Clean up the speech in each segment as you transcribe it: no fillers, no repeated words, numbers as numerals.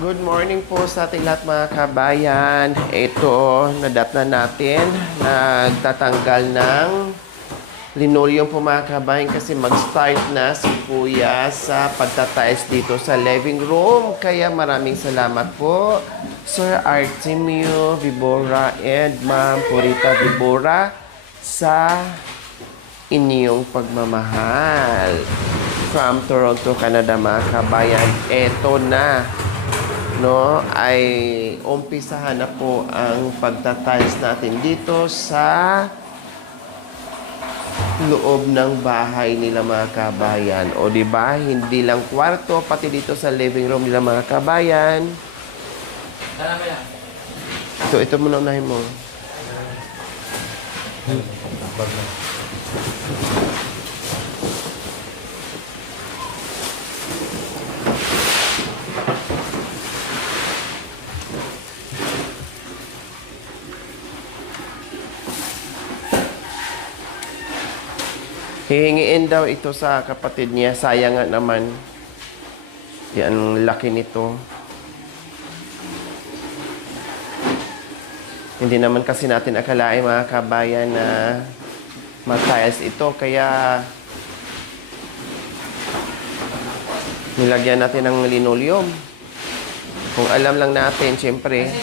Good morning po sa ating lahat mga kabayan. Ito, nadat na natin. Nagtatanggal ng linoleum po mga kabayan kasi mag-start na si Kuya sa pagtatiles dito sa living room. Kaya maraming salamat po Sir Artemio Vibora and Ma'am Purita Vibora sa inyong pagmamahal. From Toronto, Canada mga kabayan. Ito na. No, ay umpisahan na po ang pagtatiles natin dito sa loob ng bahay nila mga kabayan. O di ba, hindi lang kwarto, pati dito sa living room nila mga kabayan. Ito muna unahin mo. Hihingiin daw ito sa kapatid niya. Sayang nga naman. Yan, laki nito. Hindi naman kasi natin akalain mga kabayan na mag-tiles ito. Kaya nilagyan natin ng linoleum. Kung alam lang natin, siyempre.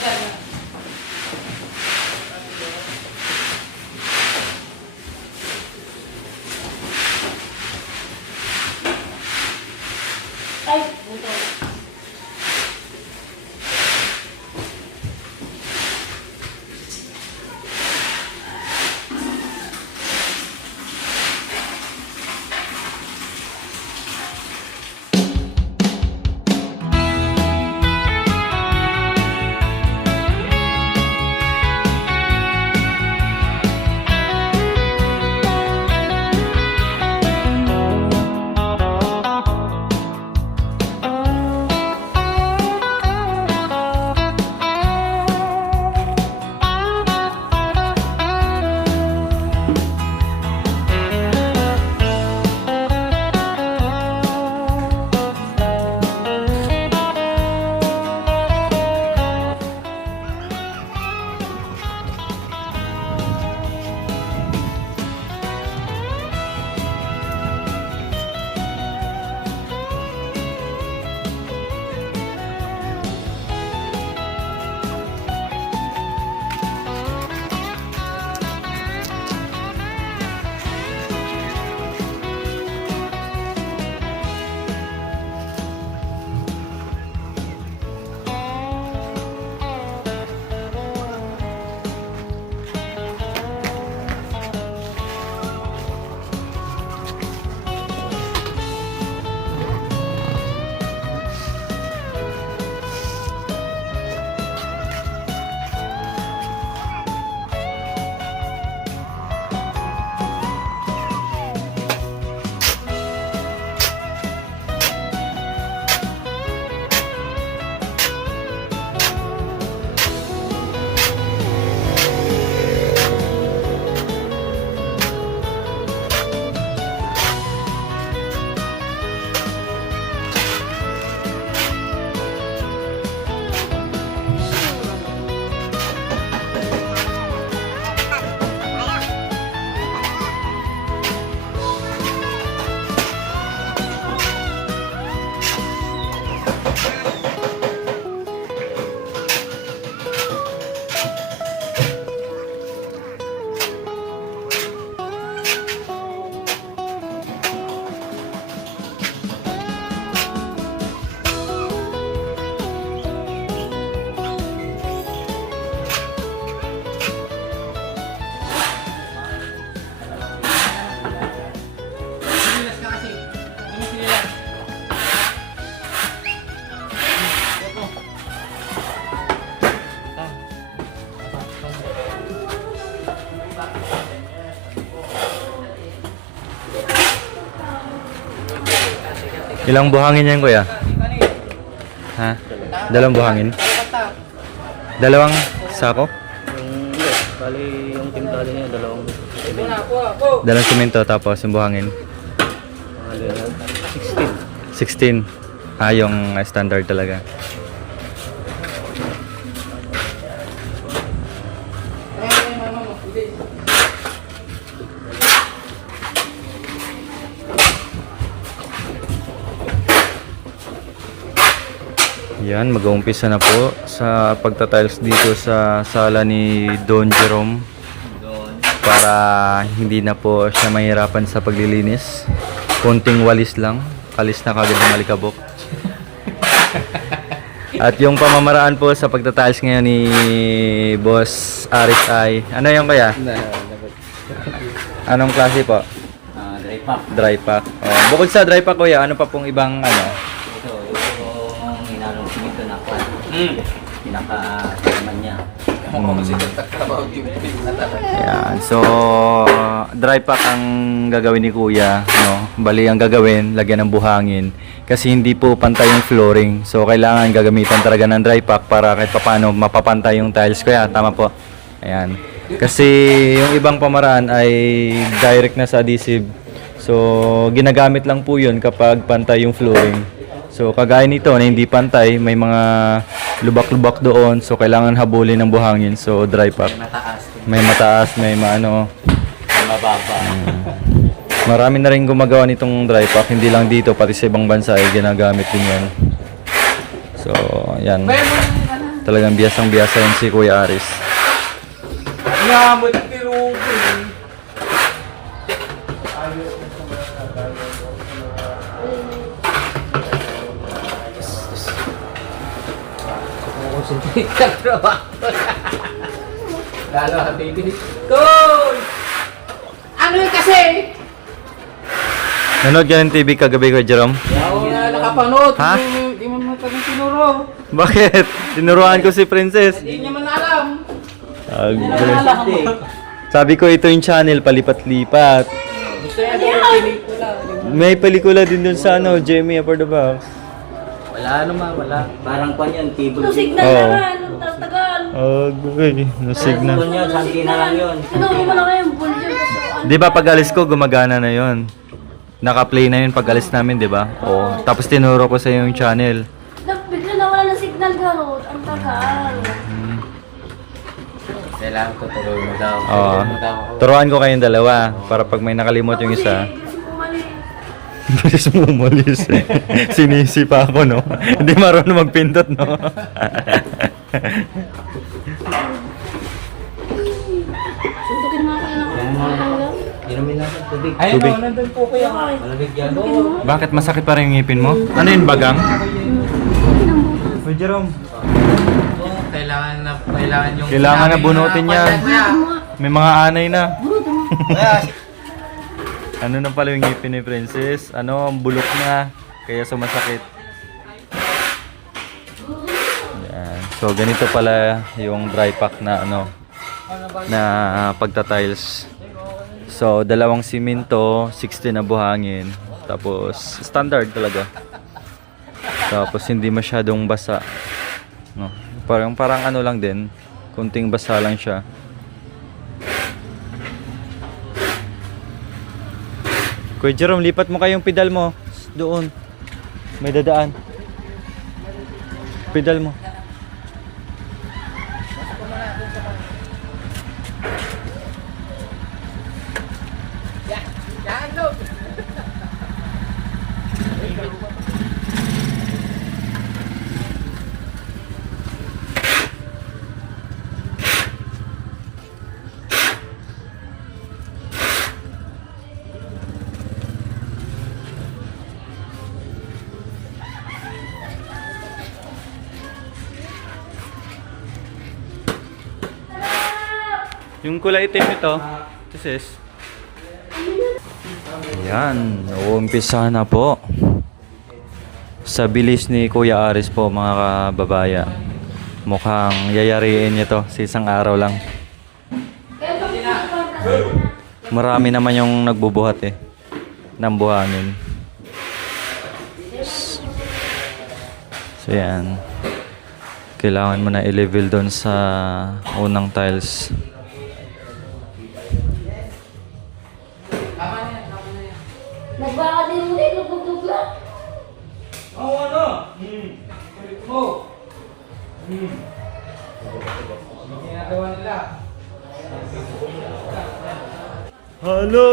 Ilang buhangin yan, kuya? Ha? Dalawang buhangin? Dalawang sako? Bali yung timpala niya, Dalawang simento tapos yung buhangin? 16. 16. Ah, yung standard talaga. Yan, mag-uumpisa na po sa pagtatiles dito sa sala ni Don Jerome para hindi na po siya mahirapan sa paglilinis. Konting walis lang, alis na kagad ng alikabok. At yung pamamaraan po sa pagtatiles ngayon ni Boss Aris ay, ano yung kaya? Anong klase po? Dry pack. Dry pack. Oh, bukod sa dry pack kuya, ano pa pong ibang ano? Ito, yung hinalong simento na kwan. Pinaka-kaman niya. Yan. So, dry pack ang gagawin ni kuya, no? Bali ang gagawin, lagyan ng buhangin kasi hindi po pantay yung flooring. So, kailangan gagamitan talaga ng dry pack para kahit papaano mapapantay yung tiles kuya. Tama po. Ayan. Kasi yung ibang pamaraan ay direct na sa adhesive. So, ginagamit lang po yun kapag pantay yung flooring. So, kagaya nito na hindi pantay, may mga lubak-lubak doon. So, kailangan habulin ng buhangin. So, dry pack. May mataas, may maano. Mababa. Marami na rin gumagawa nitong dry pack. Hindi lang dito, pati sa ibang bansa ay ginagamit din yan. So, yan. Talagang biyasang-biyasa yan si Kuya Aris. Lalo, baby. Goal! Ano yun kasi? Nanood ka ng TV kagabi ko, Jerome? Ako na nakapanood. Ha? Hindi mo matagang sinuro. Bakit? Tinuruan ko si Princess. Hindi niya man alam. Sabi ko ito yung channel, palipat-lipat. Gusto niya daw yung pelikula. May pelikula din dun sa ano, Jamie Upper the Box. Wala naman, wala. Parang kwan yan, cable. Ano signal Oo. naman? Ang tagal. Nasig na. Kwan yan, santi na lang yun. Ano mo na ngayon? Bulyo. Di ba pag alis ko, gumagana na yon. Naka-play na yun pag alis namin, di ba? Oo. Tapos tinuro ko sa yung channel. Bigla nawala ng signal garot. Ang tagal. Kailangan ko tuloy mo daw. Oo. Turuan ko kayong dalawa para pag may nakalimot yung isa. Kasi pumali. Bilis mo umalis eh. Sinisi pa ako, no? Hindi marunong magpindot, no? Suntukin nga kayo ng Inumin natin tubig. Tubig. nandun po kayo. Malamig yan. Bakit masakit pa rin yung ngipin mo? Ano yun, bagang? Uy, Jerome. Kailangan yung... Kailangan na bunutin yan. May mga anay na. Ano na pala yung ngipin ni Princess? Ano, bulok na. Kaya sumasakit. Yan. So, ganito pala yung dry pack na ano, na pagtatiles. So, 2 simento, 60 na buhangin. Tapos, standard talaga. Tapos, hindi masyadong basa. No? Parang ano lang din. Kunting basa lang siya. Kuya Jerome, lipat mo kayong pedal mo. Doon. May dadaan. Pedal mo. Yung kulay itim ito, this is. Ayan, uumpisa na po. Sa bilis ni Kuya Aris po mga kababayan. Mukhang yayariin niya to sa isang araw lang. Marami naman yung nagbubuhat eh ng buhangin. So yan. Kailangan mo na i-level doon sa unang tiles. Nagbaka din mo din. Lugla. Hello!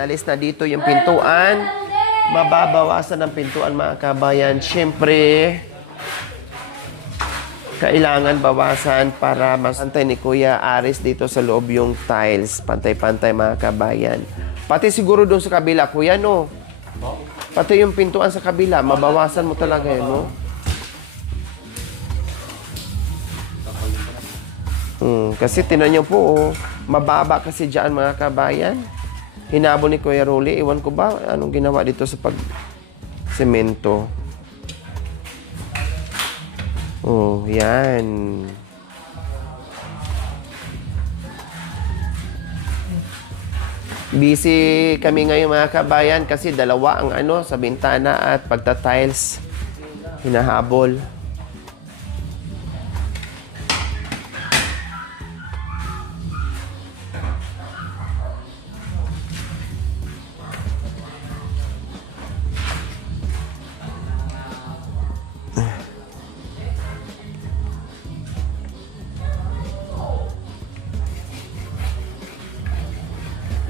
inalis na dito yung pintuan. Mababawasan ang pintuan mga kabayan. Siyempre, kailangan bawasan para masantay ni Kuya Aris dito sa loob yung tiles. Pantay-pantay mga kabayan. Pati siguro doon sa kabila, Kuya, no? Pati yung pintuan sa kabila, mabawasan mo talaga yun, no? Kasi tinan nyo po, oh, mababa kasi dyan mga kabayan. Hinabol ni Kuya Rolly. Iwan ko ba anong ginawa dito sa pag-semento. Oh, yan. Busy kami ngayon mga kabayan kasi dalawa ang ano sa bintana at pagta-tiles. Hinahabol.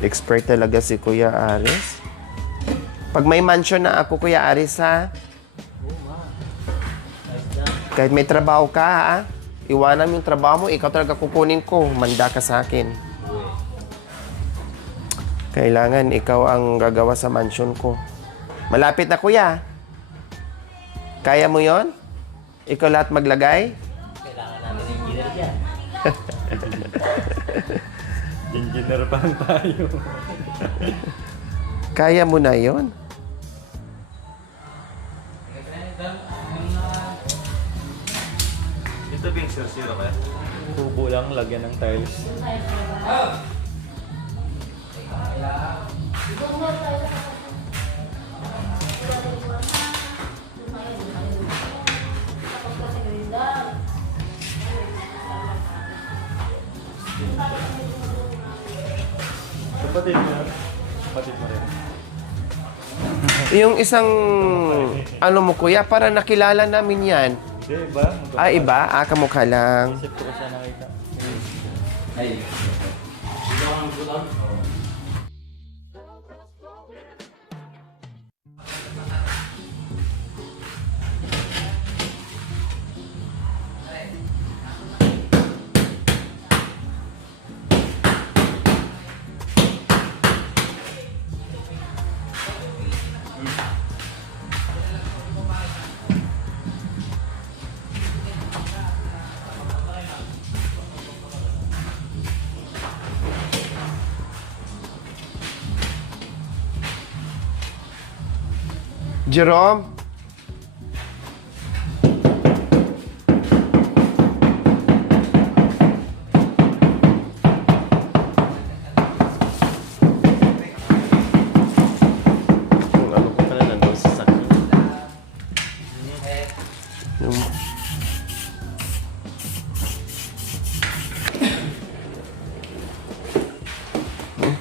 Expert talaga si Kuya Aris. Pag may mansion na ako, Kuya Aris, ha? Kahit may trabaho ka, ha? Iwanan mo yung trabaho mo, ikaw talaga kukunin ko. Manda ka sa akin. Kailangan ikaw ang gagawa sa mansion ko. Malapit na, Kuya. Kaya mo yon? Ikaw lahat maglagay? Kailangan namin ng engineer dyan. Engineer pa tayo. Kaya mo na yon? Ito ba yung zero kaya? Tubo lang, lagyan ng tiles. Kapatid mo. Kapatid mo rin. Yung isang, ano mo, Kuya, para nakilala namin yan. Hindi, iba? Iba? Kamukha lang. Isip ko siya nakita. Ay. Jerome? Yung ano ko pala nandun sa sakit. Yung...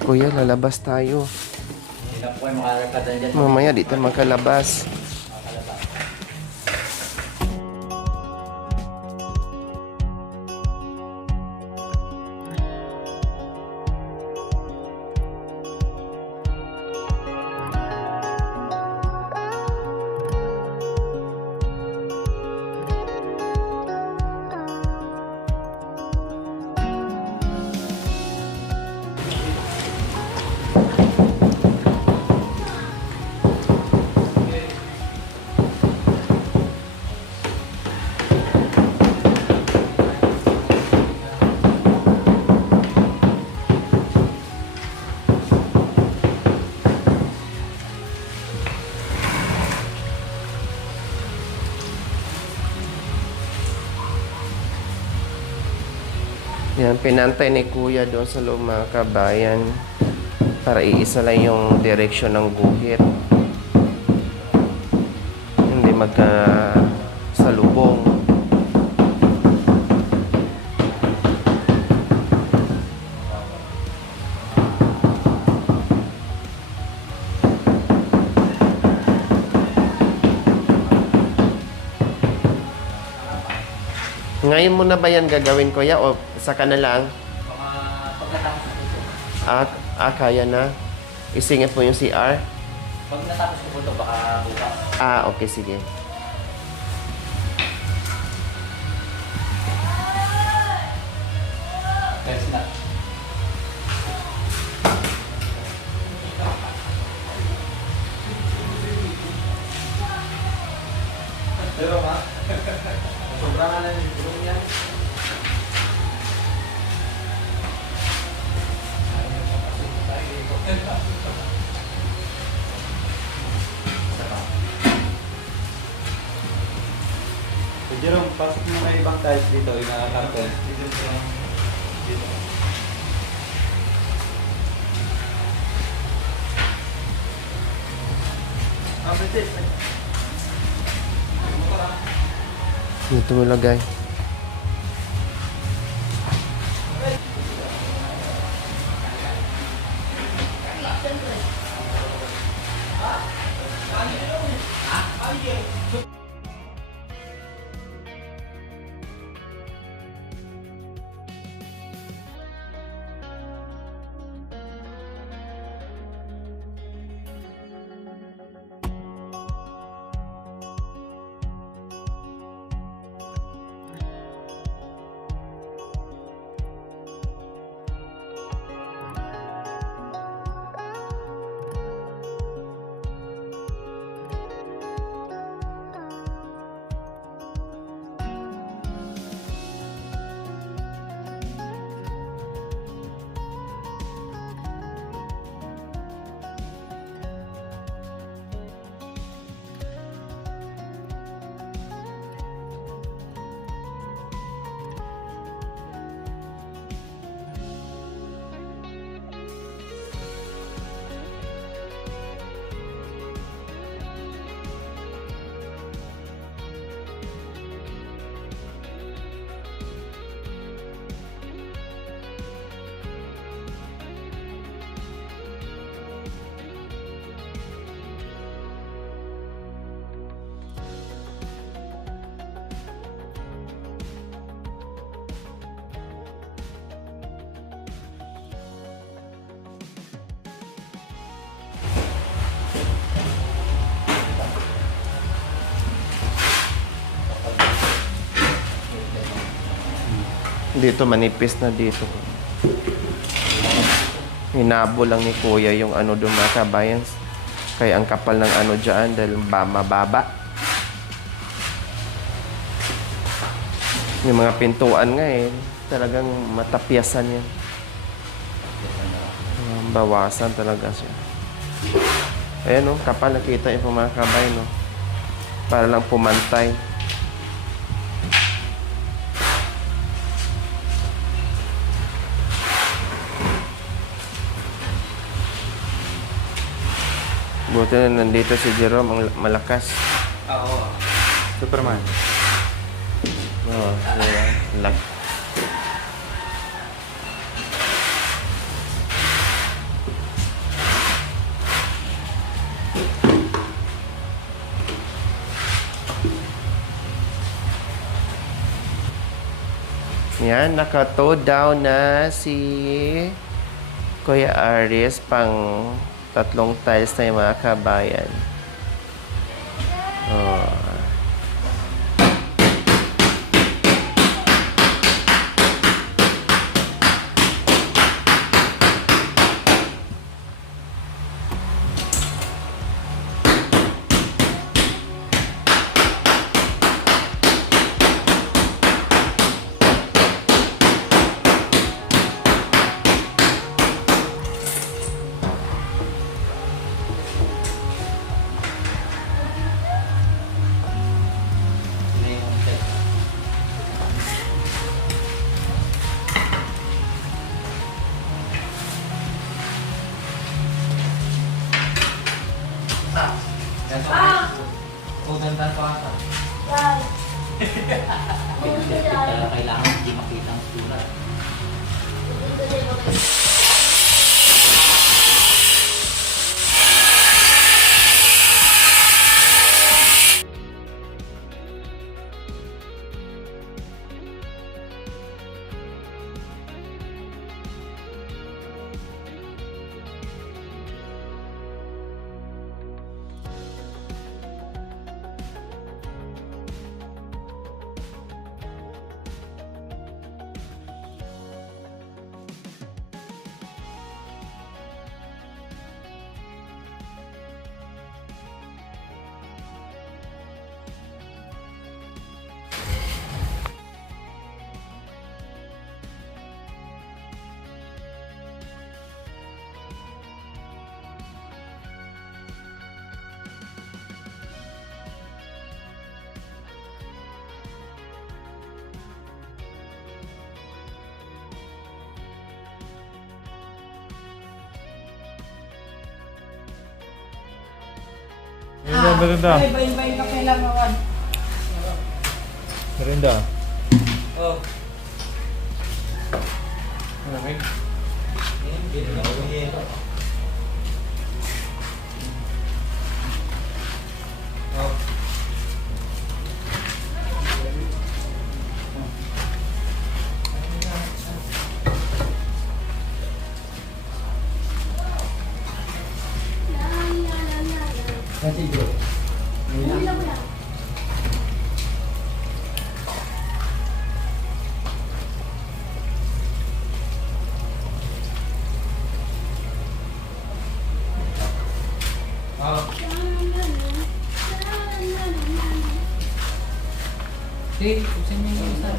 Kuya, lalabas tayo. Hindi na po kayo makarakatan dyan. Mamaya dito makalabas. Yan, pinantay ni Kuya doon sa loob mga kabayan para iisa lang yung direksyon ng guhit. Hindi magkasalubong. Ngayon mo na ba yan gagawin, Kuya? O saka na lang? Pagkatapos na ito. Kaya na. Isingit mo yung CR? Pag natapos ko po ito, baka bukas. Ah, okay, sige. Test na. Pero ma, sobrang na yung gulong niya. So, Jerome, pasok mo na ibang tiles dito, yung mga carton. Dito mo lagay. Dito manipis na dito. Hinabo lang ni Kuya yung ano doon mga kabayan. Kaya ang kapal ng ano dyan dahil mababa. Yung mga pintuan nga eh, talagang matapyasan yan. Bawasan talaga siya. Ayan o, kapal nakita yung mga kabayan no. Para lang pumantay. Buti na nandito si Jerome, ang malakas. Oo. Superman. Oo, diba? Lak. Yan, naka-toe down na si Kuya Aris pang 3 tiles na yung mga kabayan. Oh. Kudantan pa ata. Yan. Pumunta dyan. Kaya kailangan hindi makita ang sulat. Pumunta dyan. Merinda. Ay, bayin-bayin ka kailangan. Merinda. Oh. Sige, buksan niyo yung isa.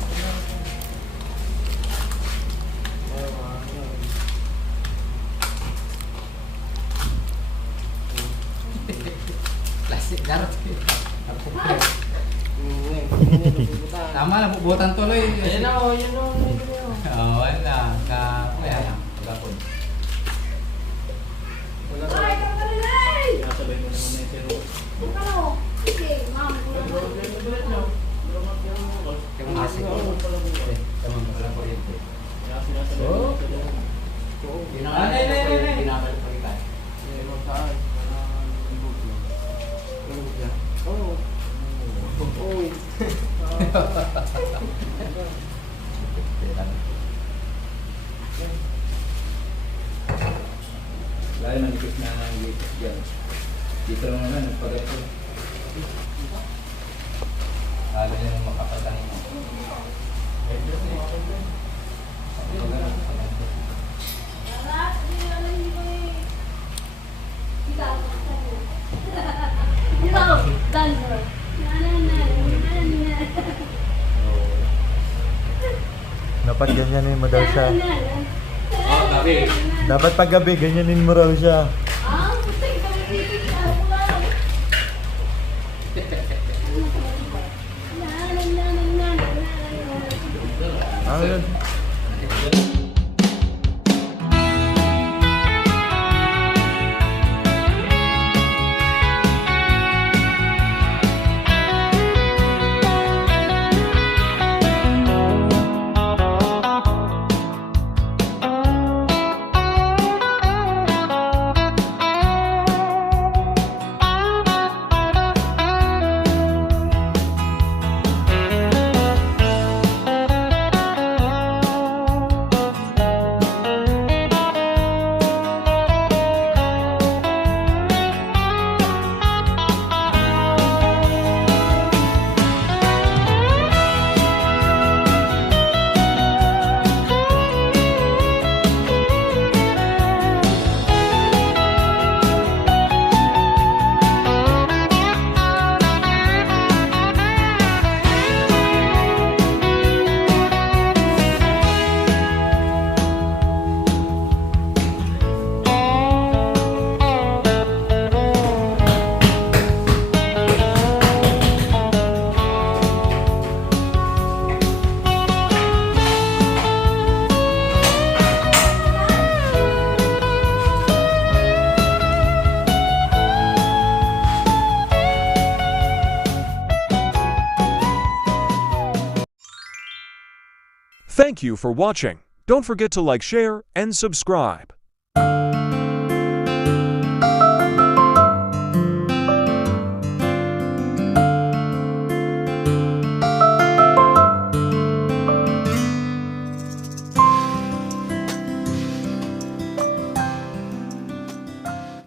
Plastic garot. Tama na, bubutan tuloy. Ayan na, yun o. Oo, wala. Kaya lang. Pagkapon. Ay, kakalilay! Ano? Sige, ma'am. Asik. Tamang pala kuryente. Oh. Pinabalik pa kita. Lalo nanipis na ng litis dyan. Dito lang naman, nagpagato. Lalo yung makapatanin mo. Dapat ganyanin mo daw siya. Oh, gabi. Dapat pag gabi, ganyanin mo raw siya. Ayun. Thank you for watching. Don't forget to like, share, and subscribe.